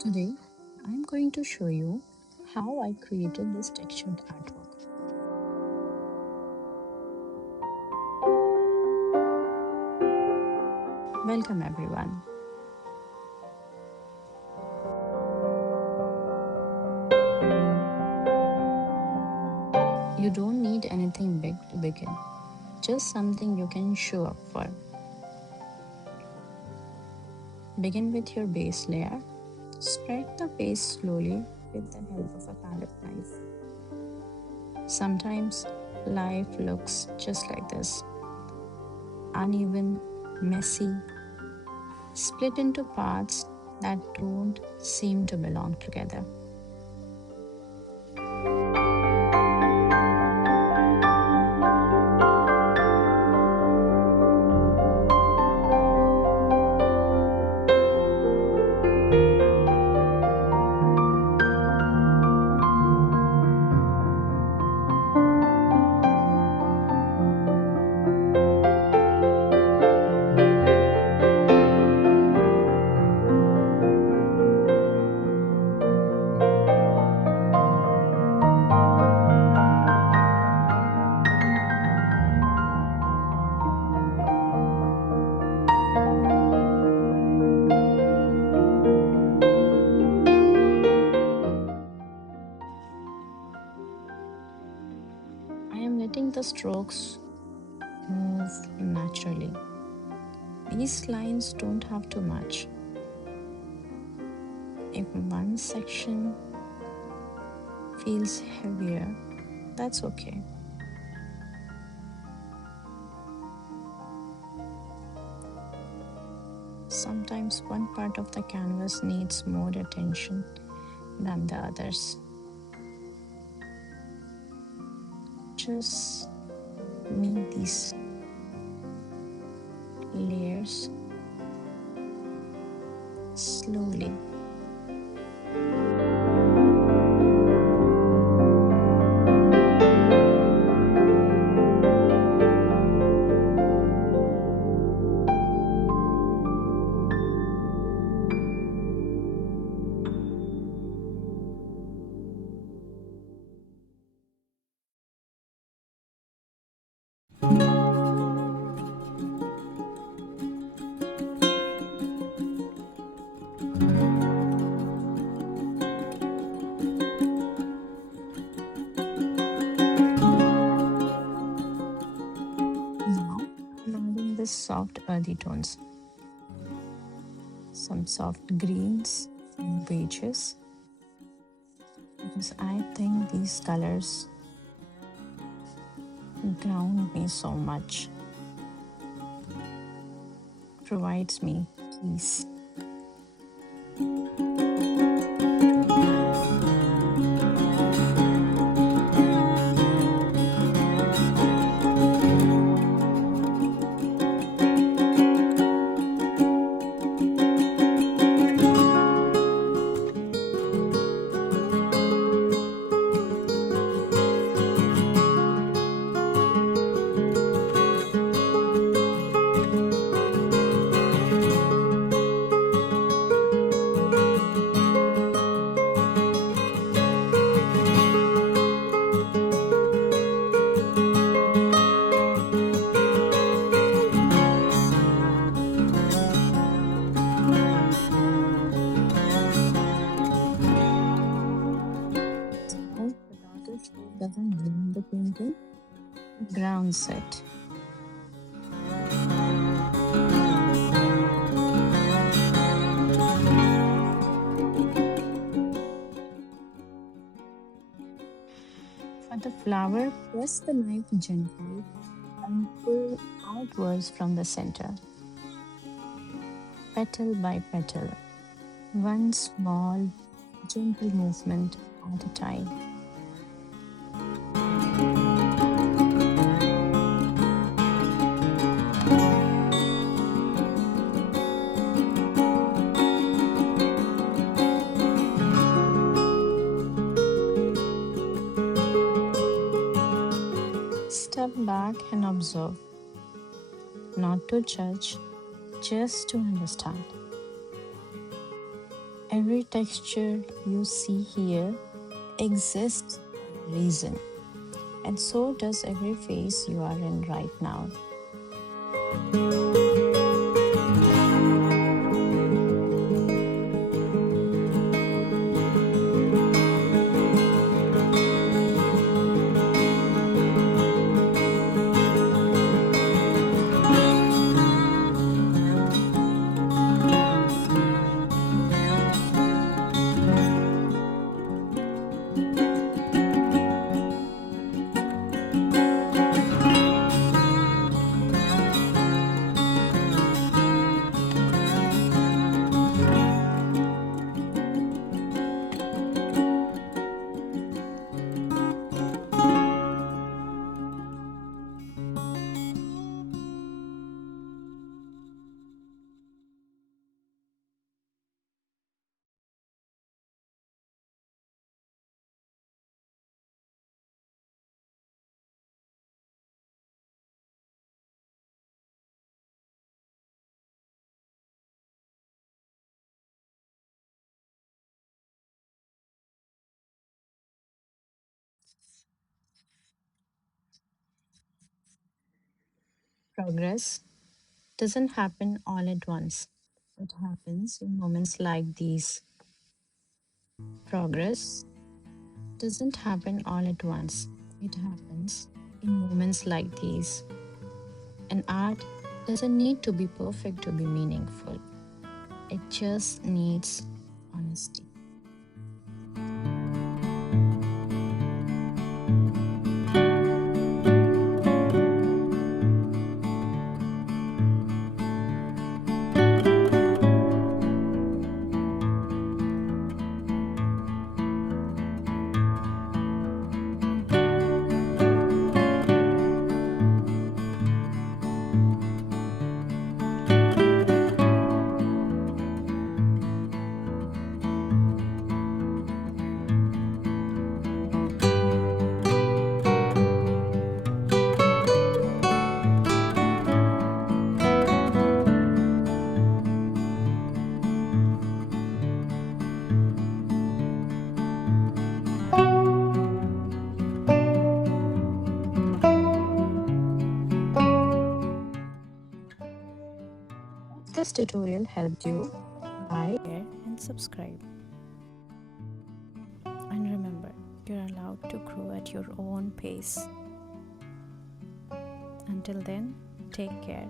Today, I'm going to show you how I created this textured artwork. Welcome everyone. You don't need anything big to begin, just something you can show up for. Begin with your base layer. Spread the base slowly with the help of a palette knife. Sometimes life looks just like this: uneven, messy, split into parts that don't seem to belong together. I am letting the strokes move naturally. These lines don't have too much. If one section feels heavier, that's okay. Sometimes one part of the canvas needs more attention than the others. Just make these layers slowly. Now I'm adding this soft earthy tones, some soft greens, some beiges, because I think these colors ground me so much, provides me peace. Suppose the darker shade doesn't bring the painting, it grounds it. For the flower, press the knife gently and pull outwards from the center, petal by petal, one small, gentle movement at a time. Step back and observe, not to judge, just to understand. Every texture you see here exists for a reason, and so does every phase you are in right now. Progress doesn't happen all at once. It happens in moments like these. Progress doesn't happen all at once. It happens in moments like these. And art doesn't need to be perfect to be meaningful. It just needs honesty. If this tutorial helped you, like, share, and subscribe. And remember, you're allowed to grow at your own pace. Until then, take care.